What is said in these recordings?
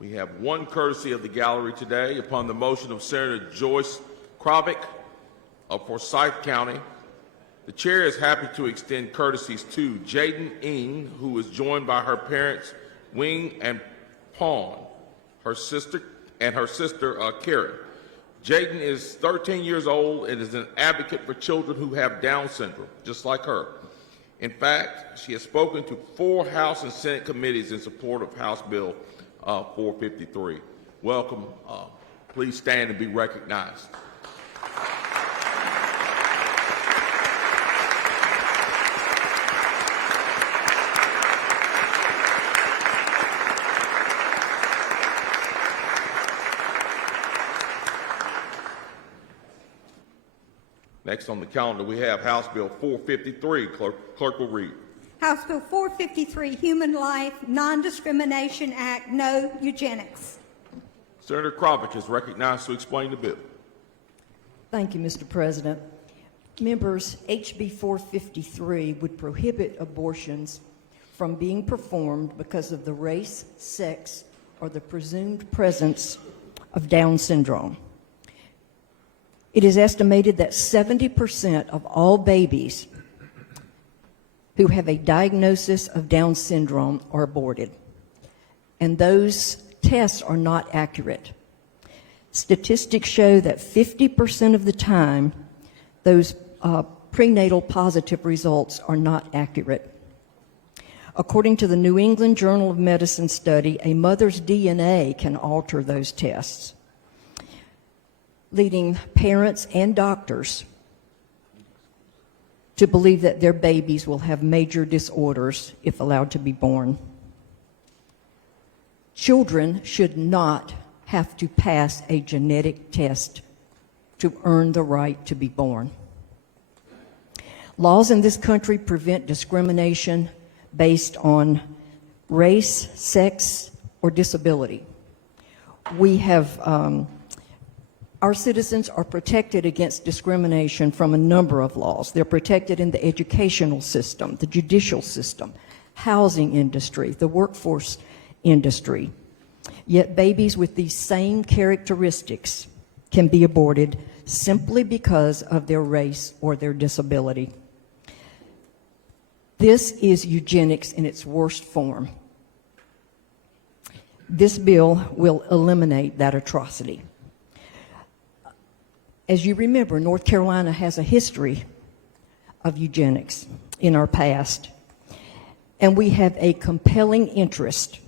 We have one courtesy of the gallery today. Upon the motion of Senator Joyce Krawiec of Forsyth County, the chair is happy to extend courtesies to Jaden Ng, who is joined by her parents, Wing and Pawn, her sister Karen. Jaden is 13 years old and is an advocate for children who have Down syndrome, just like her. In fact, she has spoken to 4 House and Senate committees in support of House Bill 453. Welcome. Please stand and be recognized. Next on the calendar, we have House Bill 453. Clerk will read. House Bill 453, Human Life Non-Discrimination Act, no eugenics. Senator Krawiec is recognized to explain the bill. Thank you, Mr. President. Members, HB453 would prohibit abortions from being performed because of the race, sex, or the presumed presence of Down syndrome. It is estimated that 70% of all babies who have a diagnosis of Down syndrome are aborted, and those tests are not accurate. Statistics show that 50% of the time, those prenatal positive results are not accurate. According to the New England Journal of Medicine study, a mother's DNA can alter those tests, leading parents and doctors to believe that their babies will have major disorders if allowed to be born. Children should not have to pass a genetic test to earn the right to be born. Laws in this country prevent discrimination based on race, sex, or disability. We have our citizens are protected against discrimination from a number of laws. They're protected in the educational system, the judicial system, housing industry, the workforce industry. Yet babies with these same characteristics can be aborted simply because of their race or their disability. This is eugenics in its worst form. This bill will eliminate that atrocity. As you remember, North Carolina has a history of eugenics in our past, and we have a compelling interest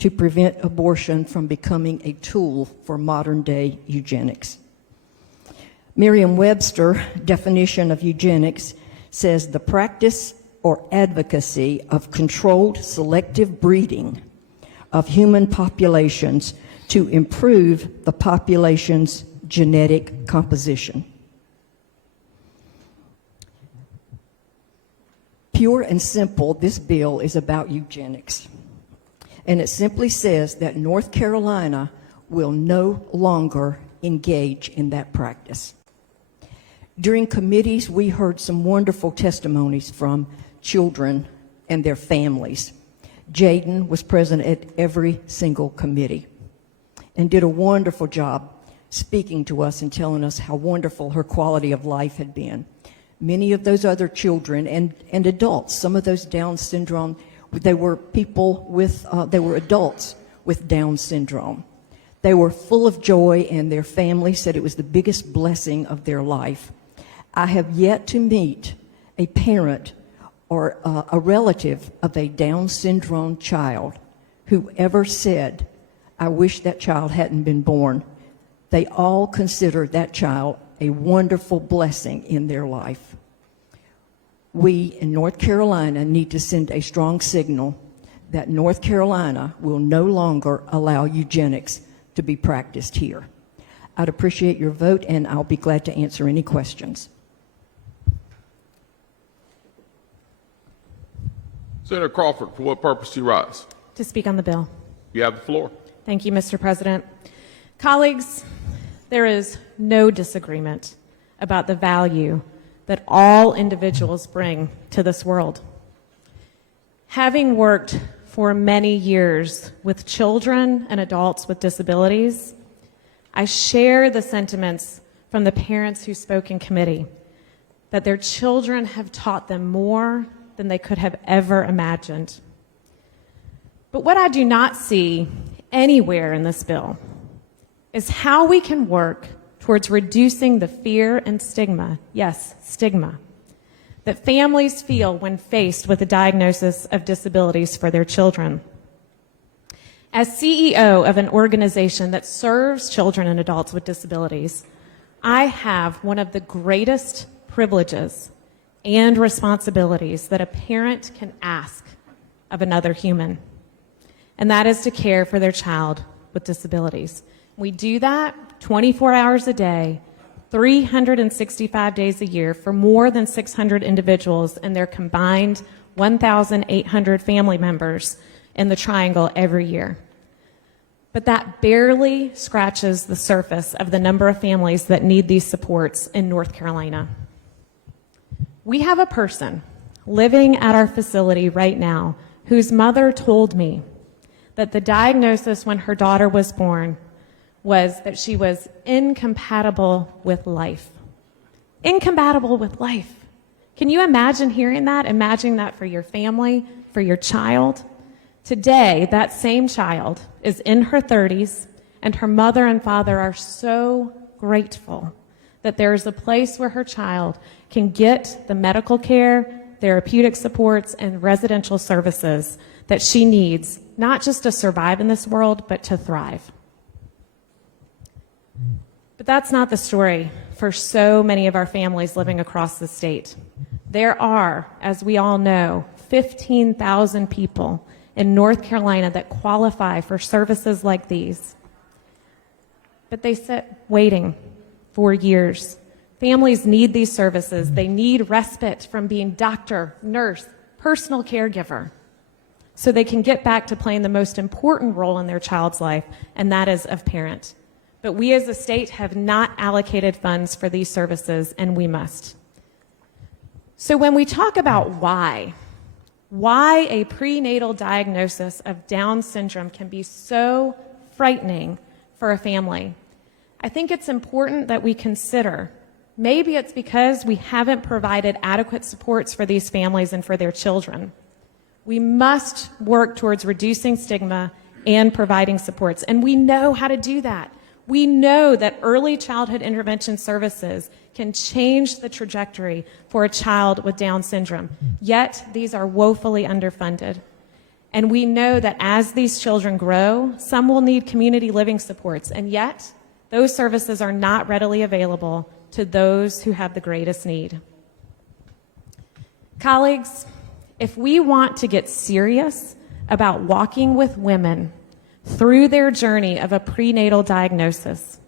to prevent abortion from becoming a tool for modern-day eugenics. Merriam-Webster definition of eugenics says the practice or advocacy of controlled selective breeding of human populations to improve the population's genetic composition. Pure and simple, this bill is about eugenics. And it simply says that North Carolina will no longer engage in that practice. During committees, we heard some wonderful testimonies from children and their families. Jaden was present at every single committee and did a wonderful job speaking to us and telling us how wonderful her quality of life had been. Many of those other children and adults, some of those Down syndrome, they were people with, they were adults with Down syndrome. They were full of joy, and their family said it was the biggest blessing of their life. I have yet to meet a parent or a relative of a Down syndrome child who ever said, "I wish that child hadn't been born." They all consider that child a wonderful blessing in their life. We in North Carolina need to send a strong signal that North Carolina will no longer allow eugenics to be practiced here. I'd appreciate your vote, and I'll be glad to answer any questions. Senator Crawford, for what purpose do you rise? To speak on the bill. You have the floor. Thank you, Mr. President. Colleagues, there is no disagreement about the value that all individuals bring to this world. Having worked for many years with children and adults with disabilities, I share the sentiments from the parents who spoke in committee that their children have taught them more than they could have ever imagined. But what I do not see anywhere in this bill is how we can work towards reducing the fear and stigma, yes, stigma, that families feel when faced with a diagnosis of disabilities for their children. As CEO of an organization that serves children and adults with disabilities, I have one of the greatest privileges and responsibilities that a parent can ask of another human, and that is to care for their child with disabilities. We do that 24 hours a day, 365 days a year for more than 600 individuals and their combined 1,800 family members in the Triangle every year. But that barely scratches the surface of the number of families that need these supports in North Carolina. We have a person living at our facility right now whose mother told me that the diagnosis when her daughter was born was that she was incompatible with life. Incompatible with life. Can you imagine hearing that? Imagining that for your family, for your child? Today, that same child is in her 30s, and her mother and father are so grateful that there is a place where her child can get the medical care, therapeutic supports, and residential services that she needs, not just to survive in this world, but to thrive. But that's not the story for so many of our families living across the state. There are, as we all know, 15,000 people in North Carolina that qualify for services like these. But they sit waiting for years. Families need these services. They need respite from being doctor, nurse, personal caregiver, so they can get back to playing the most important role in their child's life, and that is of parent. But we as a state have not allocated funds for these services, and we must. So when we talk about why a prenatal diagnosis of Down syndrome can be so frightening for a family, I think it's important that we consider maybe it's because we haven't provided adequate supports for these families and for their children. We must work towards reducing stigma and providing supports, and we know how to do that. We know that early childhood intervention services can change the trajectory for a child with Down syndrome, yet these are woefully underfunded. And we know that as these children grow, some will need community living supports, and yet those services are not readily available to those who have the greatest need. Colleagues, if we want to get serious about walking with women through their journey of a prenatal diagnosis,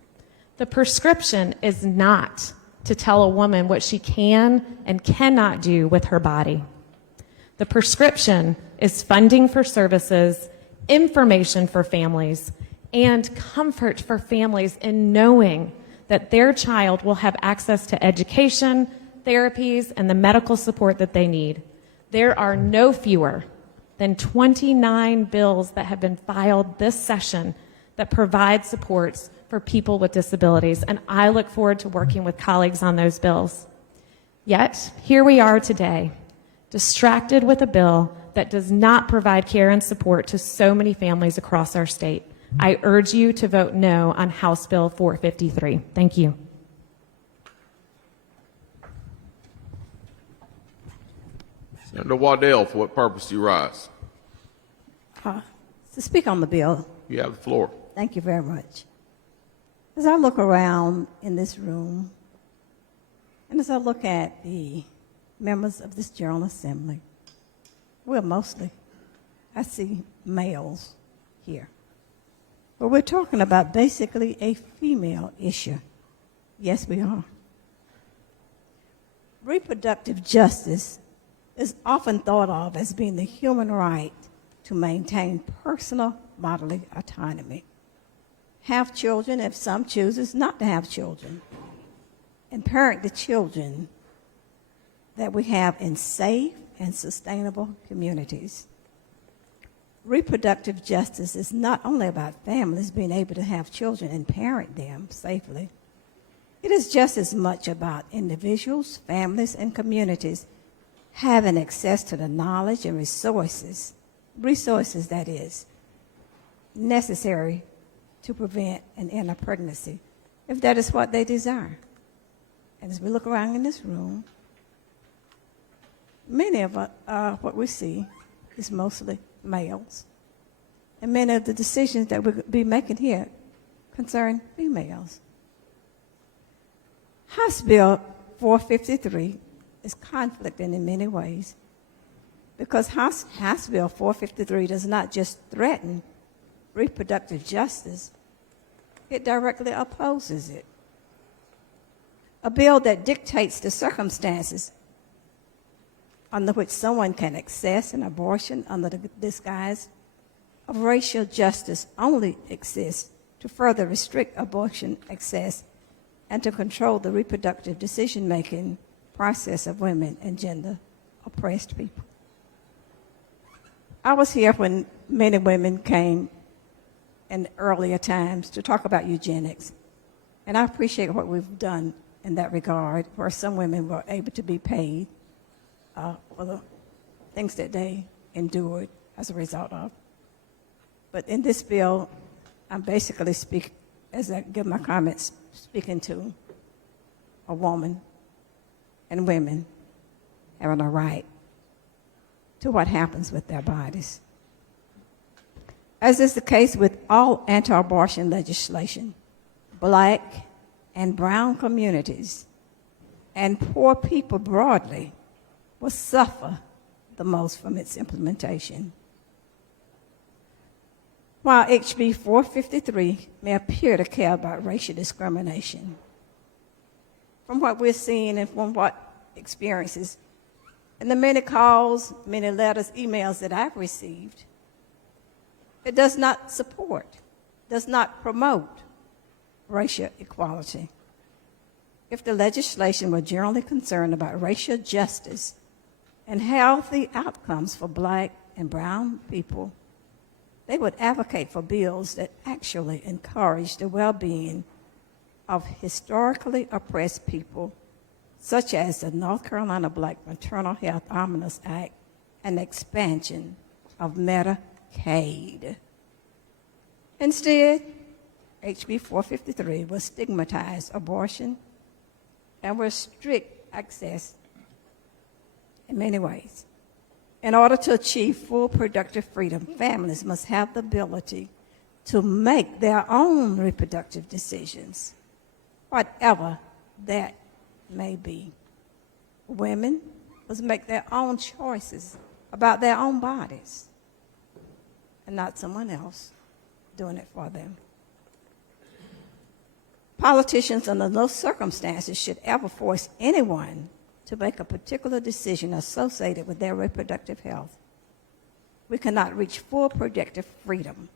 the prescription is not to tell a woman what she can and cannot do with her body. The prescription is funding for services, information for families, and comfort for families in knowing that their child will have access to education, therapies, and the medical support that they need. There are no fewer than 29 bills that have been filed this session that provide supports for people with disabilities, and I look forward to working with colleagues on those bills. Yet, here we are today, distracted with a bill that does not provide care and support to so many families across our state. I urge you to vote no on House Bill 453. Thank you. Senator Waddell, for what purpose do you rise? To speak on the bill. You have the floor. Thank you very much. As I look around in this room, and as I look at the members of this General Assembly, well, mostly, I see males here. But we're talking about basically a female issue. Yes, we are. Reproductive justice is often thought of as being the human right to maintain personal bodily autonomy, have children if some chooses not to have children, and parent the children that we have in safe and sustainable communities. reproductive justice is not only about families being able to have children and parent them safely. It is just as much about individuals, families, and communities having access to the knowledge and resources that is, necessary to prevent and end a pregnancy, if that is what they desire. And as we look around in this room, many of what we see is mostly males. And many of the decisions that we'll be making here concern females. House Bill 453 is conflicting in many ways because House Bill 453 does not just threaten reproductive justice, it directly opposes it. A bill that dictates the circumstances under which someone can access an abortion under the disguise of racial justice only exists to further restrict abortion access and to control the reproductive decision-making process of women and gender-oppressed people. I was here when many women came in earlier times to talk about eugenics, and I appreciate what we've done in that regard, where some women were able to be paid for the things that they endured as a result of. But in this bill, I'm basically as I give my comments, speaking to a woman and women having a right to what happens with their bodies. As is the case with all anti-abortion legislation, Black and brown communities and poor people broadly will suffer the most from its implementation. While HB 453 may appear to care about racial discrimination, from what we're seeing and from what experiences, and the many calls, many letters, emails that I've received, it does not support, does not promote racial equality. If the legislation were generally concerned about racial justice and healthy outcomes for Black and brown people, they would advocate for bills that actually encourage the well-being of historically oppressed people, such as the North Carolina Black Maternal Health Omnibus Act and expansion of Medicaid. Instead, HB 453 will stigmatize abortion and restrict access in many ways. In order to achieve full productive freedom, families must have the ability to make their own reproductive decisions, whatever that may be. Women must make their own choices about their own bodies and not someone else doing it for them. Politicians under no circumstances should ever force anyone to make a particular decision associated with their reproductive health. We cannot reach full productive freedom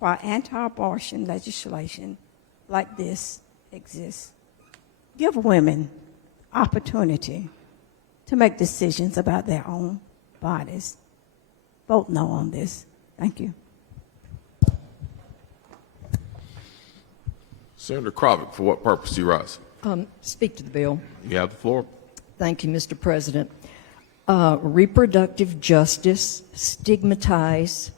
while anti-abortion legislation like this exists. Give women opportunity to make decisions about their own bodies. Vote no on this. Thank you. Senator Krawiec, for what purpose do you rise? Speak to the bill. You have the floor. Thank you, Mr. President. Reproductive justice, stigmatize.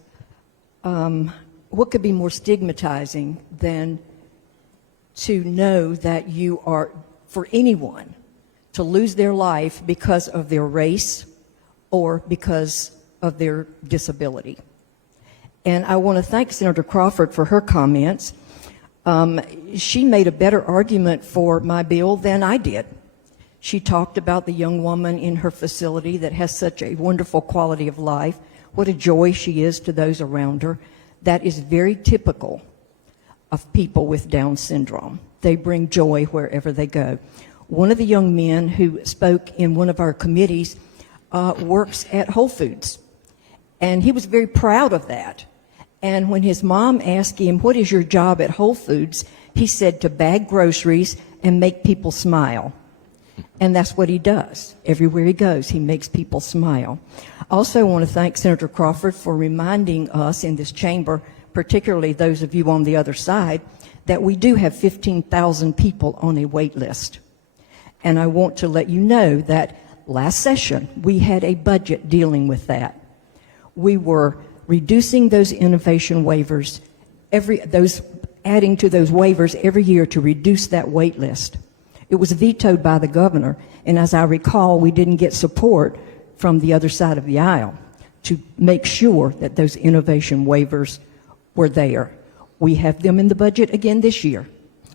What could be more stigmatizing than to know that you are, for anyone, to lose their life because of their race or because of their disability? And I want to thank Senator Crawford for her comments. She made a better argument for my bill than I did. She talked about the young woman in her facility that has such a wonderful quality of life, what a joy she is to those around her. That is very typical of people with Down syndrome. They bring joy wherever they go. One of the young men who spoke in one of our committees works at Whole Foods, and he was very proud of that. And when his mom asked him, "What is your job at Whole Foods?" he said, "To bag groceries and make people smile." And that's what he does. Everywhere he goes, he makes people smile. Also, I want to thank Senator Crawford for reminding us in this chamber, particularly those of you on the other side, that we do have 15,000 people on a wait list. And I want to let you know that last session, we had a budget dealing with that. We were reducing those innovation waivers, adding to those waivers every year to reduce that wait list. It was vetoed by the governor, and as I recall, we didn't get support from the other side of the aisle to make sure that those innovation waivers were there. We have them in the budget again this year.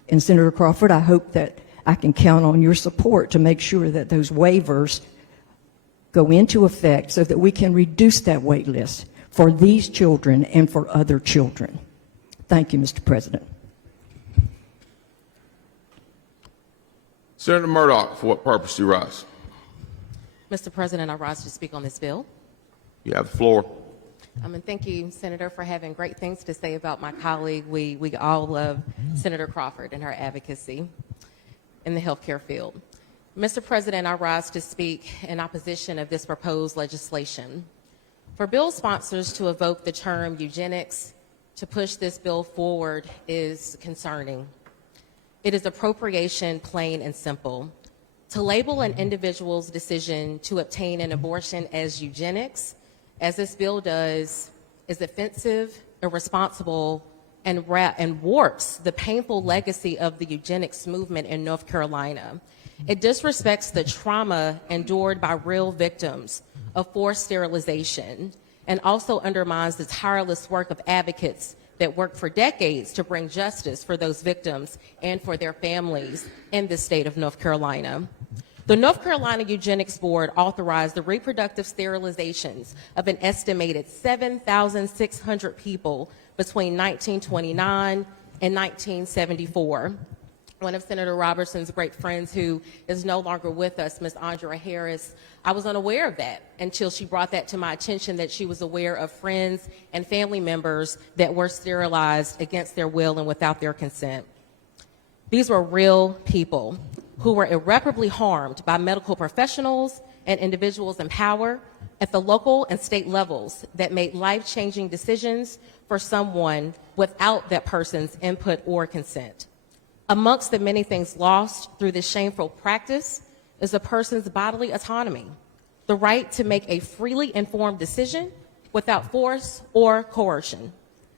And Senator Crawford, I hope that I can count on your support to make sure that those waivers go into effect so that we can reduce that wait list for these children and for other children. Thank you, Mr. President. Senator Murdock, for what purpose do you rise? Mr. President, I rise to speak on this bill. You have the floor. And thank you, Senator, for having great things to say about my colleague. We all love Senator Crawford and her advocacy in the healthcare field. Mr. President, I rise to speak in opposition of this proposed legislation. For bill sponsors to evoke the term eugenics to push this bill forward is concerning. It is appropriation, plain and simple. To label an individual's decision to obtain an abortion as eugenics, as this bill does, is offensive, irresponsible, and warps the painful legacy of the eugenics movement in North Carolina. It disrespects the trauma endured by real victims of forced sterilization and also undermines the tireless work of advocates that worked for decades to bring justice for those victims and for their families in the state of North Carolina. The North Carolina Eugenics Board authorized the reproductive sterilizations of an estimated 7,600 people between 1929 and 1974. One of Senator Robertson's great friends who is no longer with us, Ms. Andrea Harris, I was unaware of that until she brought that to my attention, that she was aware of friends and family members that were sterilized against their will and without their consent. These were real people who were irreparably harmed by medical professionals and individuals in power at the local and state levels that made life-changing decisions for someone without that person's input or consent. Amongst the many things lost through this shameful practice is a person's bodily autonomy, the right to make a freely informed decision without force or coercion.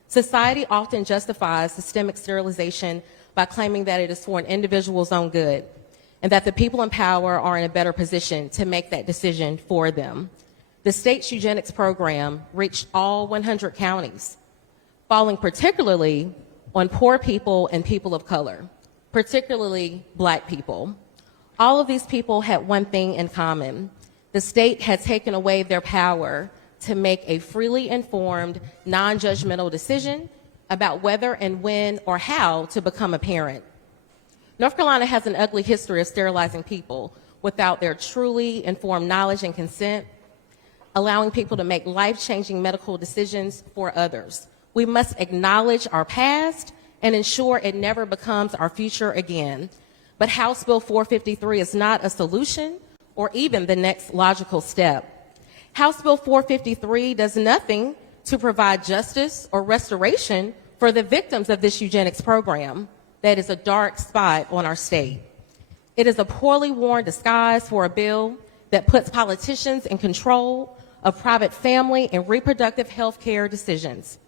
Society often justifies systemic sterilization by claiming that it is for an individual's own good and that the people in power are in a better position to make that decision for them. The state's eugenics program reached all 100 counties, falling particularly on poor people and people of color, particularly Black people. All of these people had one thing in common. The state had taken away their power to make a freely informed, non-judgmental decision about whether and when or how to become a parent. North Carolina has an ugly history of sterilizing people without their truly informed knowledge and consent, allowing people to make life-changing medical decisions for others. We must acknowledge our past and ensure it never becomes our future again. But House Bill 453 is not a solution or even the next logical step. House Bill 453 does nothing to provide justice or restoration for the victims of this eugenics program. That is a dark spot on our state. It is a poorly worn disguise for a bill that puts politicians in control of private family and reproductive health care decisions.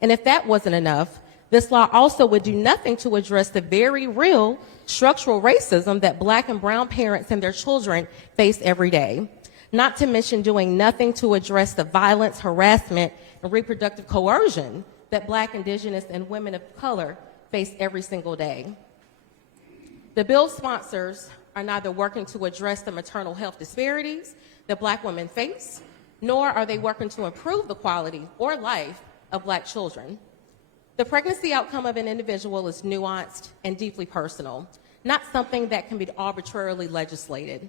And if that wasn't enough, this law also would do nothing to address the very real structural racism that Black and brown parents and their children face every day, not to mention doing nothing to address the violence, harassment, and reproductive coercion that Black, Indigenous, and women of color face every single day. The bill sponsors are neither working to address the maternal health disparities that Black women face, nor are they working to improve the quality or life of Black children. The pregnancy outcome of an individual is nuanced and deeply personal, not something that can be arbitrarily legislated.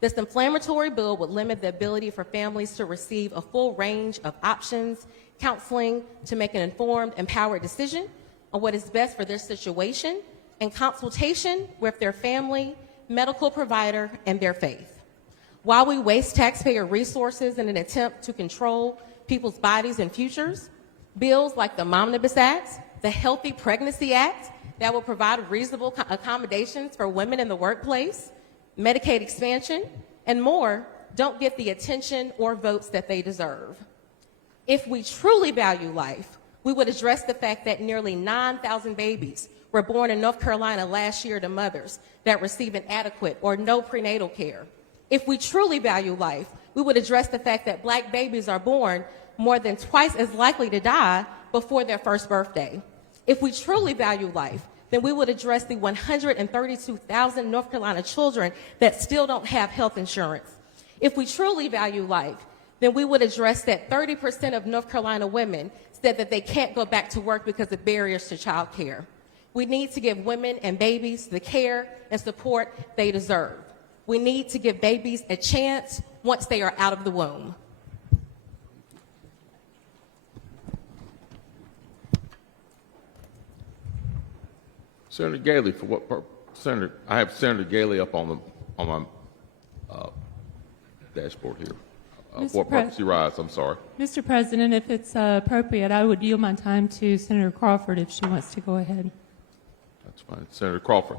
This inflammatory bill would limit the ability for families to receive a full range of options, counseling to make an informed, empowered decision on what is best for their situation, and consultation with their family medical provider, and their faith. While we waste taxpayer resources in an attempt to control people's bodies and futures, bills like the Omnibus Act, the Healthy Pregnancy Act, that will provide reasonable accommodations for women in the workplace, Medicaid expansion, and more don't get the attention or votes that they deserve. If we truly value life, we would address the fact that nearly 9,000 babies were born in North Carolina last year to mothers that receive inadequate or no prenatal care. If we truly value life, we would address the fact that Black babies are born more than twice as likely to die before their first birthday. If we truly value life, then we would address the 132,000 North Carolina children that still don't have health insurance. If we truly value life, then we would address that 30% of North Carolina women said that they can't go back to work because of barriers to child care. We need to give women and babies the care and support they deserve. We need to give babies a chance once they are out of the womb. Senator Galey, for what purpose? Senator, I have Senator Galey up on my dashboard here. For what purpose you rise? I'm sorry. Mr. President, if it's appropriate, I would yield my time to Senator Crawford if she wants to go ahead. That's fine. Senator Crawford.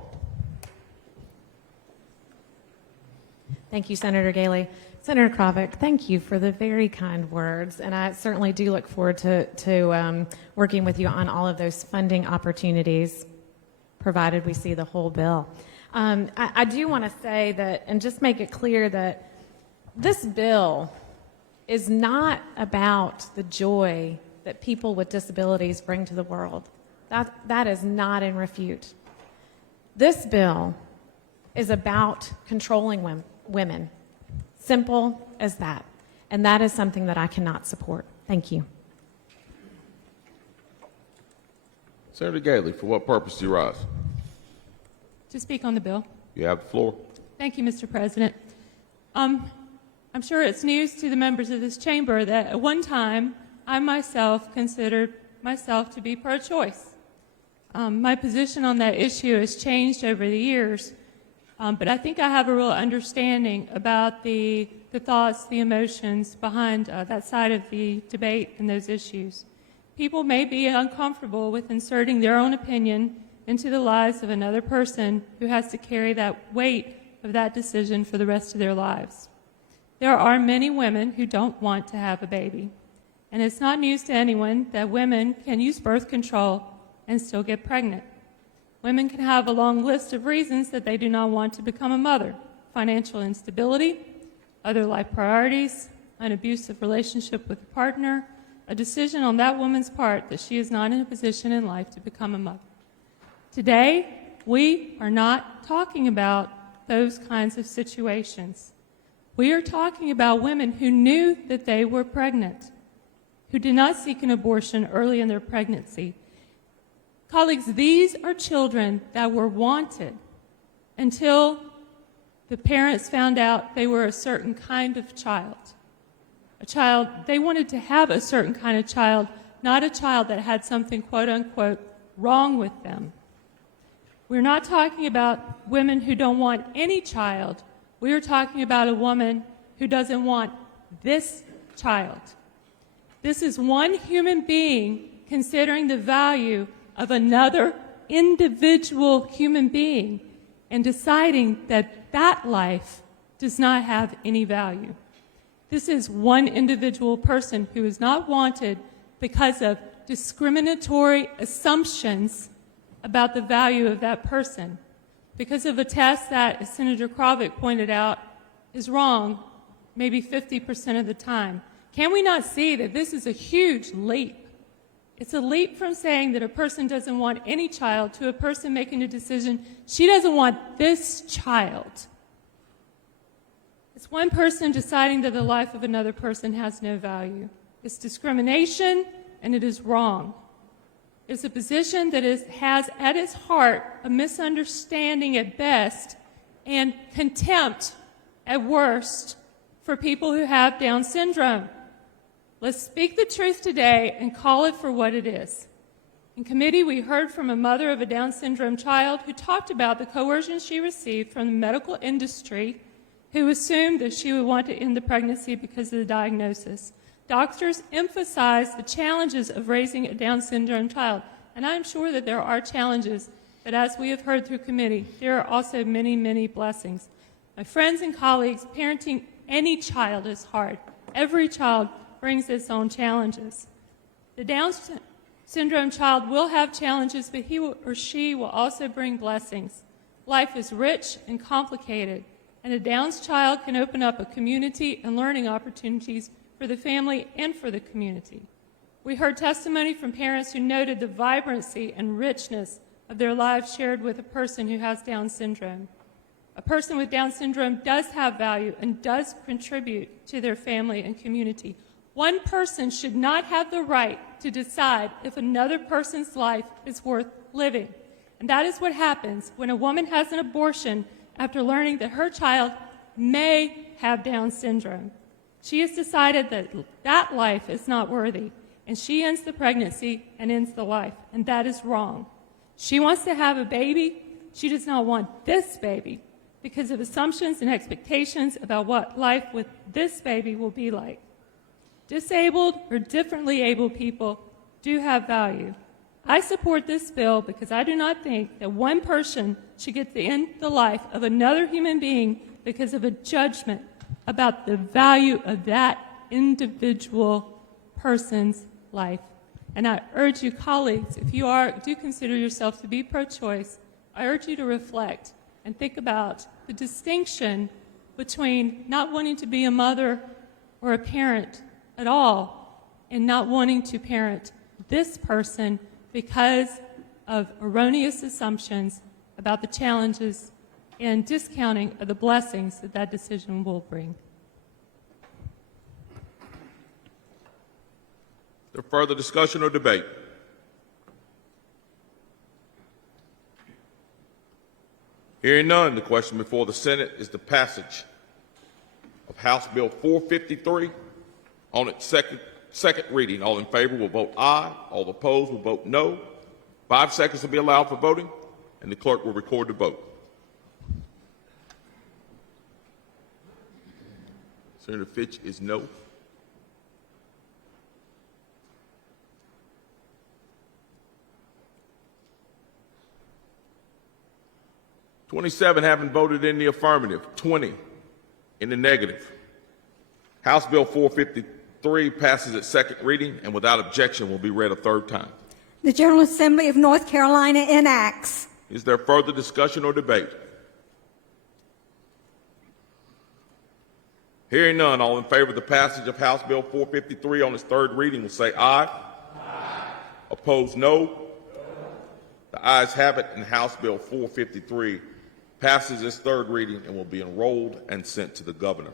Thank you, Senator Galey. Senator Krawiec, thank you for the very kind words, and I certainly do look forward to working with you on all of those funding opportunities, provided we see the whole bill. I do want to say that, and just make it clear that this bill is not about the joy that people with disabilities bring to the world. That is not in refute. This bill is about controlling women. Simple as that. And that is something that I cannot support. Thank you. Senator Galey, for what purpose do you rise? To speak on the bill. You have the floor. Thank you, Mr. President. I'm sure it's news to the members of this chamber that at one time I myself considered myself to be pro-choice. My position on that issue has changed over the years, but I think I have a real understanding about the thoughts, the emotions behind that side of the debate and those issues. People may be uncomfortable with inserting their own opinion into the lives of another person who has to carry that weight of that decision for the rest of their lives. There are many women who don't want to have a baby, and it's not news to anyone that women can use birth control and still get pregnant. Women can have a long list of reasons that they do not want to become a mother: financial instability, other life priorities, an abusive relationship with a partner, a decision on that woman's part that she is not in a position in life to become a mother. Today, we are not talking about those kinds of situations. We are talking about women who knew that they were pregnant, who did not seek an abortion early in their pregnancy. Colleagues, these are children that were wanted until the parents found out they were a certain kind of child. They wanted to have a certain kind of child, not a child that had something, quote unquote, wrong with them. We're not talking about women who don't want any child. We are talking about a woman who doesn't want this child. This is one human being considering the value of another individual human being and deciding that that life does not have any value. This is one individual person who is not wanted because of discriminatory assumptions about the value of that person, because of a test that, as Senator Krawiec pointed out, is wrong maybe 50% of the time. Can we not see that this is a huge leap? It's a leap from saying that a person doesn't want any child to a person making a decision, she doesn't want this child. It's one person deciding that the life of another person has no value. It's discrimination, and it is wrong. It's a position that has at its heart a misunderstanding at best and contempt at worst for people who have Down syndrome. Let's speak the truth today and call it for what it is. In committee, we heard from a mother of a Down syndrome child who talked about the coercion she received from the medical industry, who assumed that she would want to end the pregnancy because of the diagnosis. Doctors emphasized the challenges of raising a Down syndrome child, and I'm sure that there are challenges, but as we have heard through committee, there are also many, many blessings. My friends and colleagues, parenting any child is hard. Every child brings its own challenges. The Down syndrome child will have challenges, but he or she will also bring blessings. Life is rich and complicated, and a Down's child can open up a community and learning opportunities for the family and for the community. We heard testimony from parents who noted the vibrancy and richness of their lives shared with a person who has Down syndrome. A person with Down syndrome does have value and does contribute to their family and community. One person should not have the right to decide if another person's life is worth living. And that is what happens when a woman has an abortion after learning that her child may have Down syndrome. She has decided that that life is not worthy, and she ends the pregnancy and ends the life, and that is wrong. She wants to have a baby. She does not want this baby because of assumptions and expectations about what life with this baby will be like. Disabled or differently abled people do have value. I support this bill because I do not think that one person should get to end the life of another human being because of a judgment about the value of that individual person's life. And I urge you, colleagues, if you do consider yourself to be pro-choice, I urge you to reflect and think about the distinction between not wanting to be a mother or a parent at all and not wanting to parent this person because of erroneous assumptions about the challenges and discounting of the blessings that that decision will bring. Is there further discussion or debate? Hearing none, the question before the Senate is the passage of House Bill 453 on its second reading. All in favor will vote aye. All opposed will vote no. 5 seconds will be allowed for voting, and the clerk will record the vote. Senator Fitch is no. "27 having voted in the affirmative, 20 in the negative. House Bill 453 passes its second reading and without objection will be read a third time. The General Assembly of North Carolina enacts. Is there further discussion or debate? Hearing none, all in favor of the passage of House Bill 453 on its third reading will say aye. Aye. Opposed, no. The ayes have it, and House Bill 453 passes its third reading and will be enrolled and sent to the governor.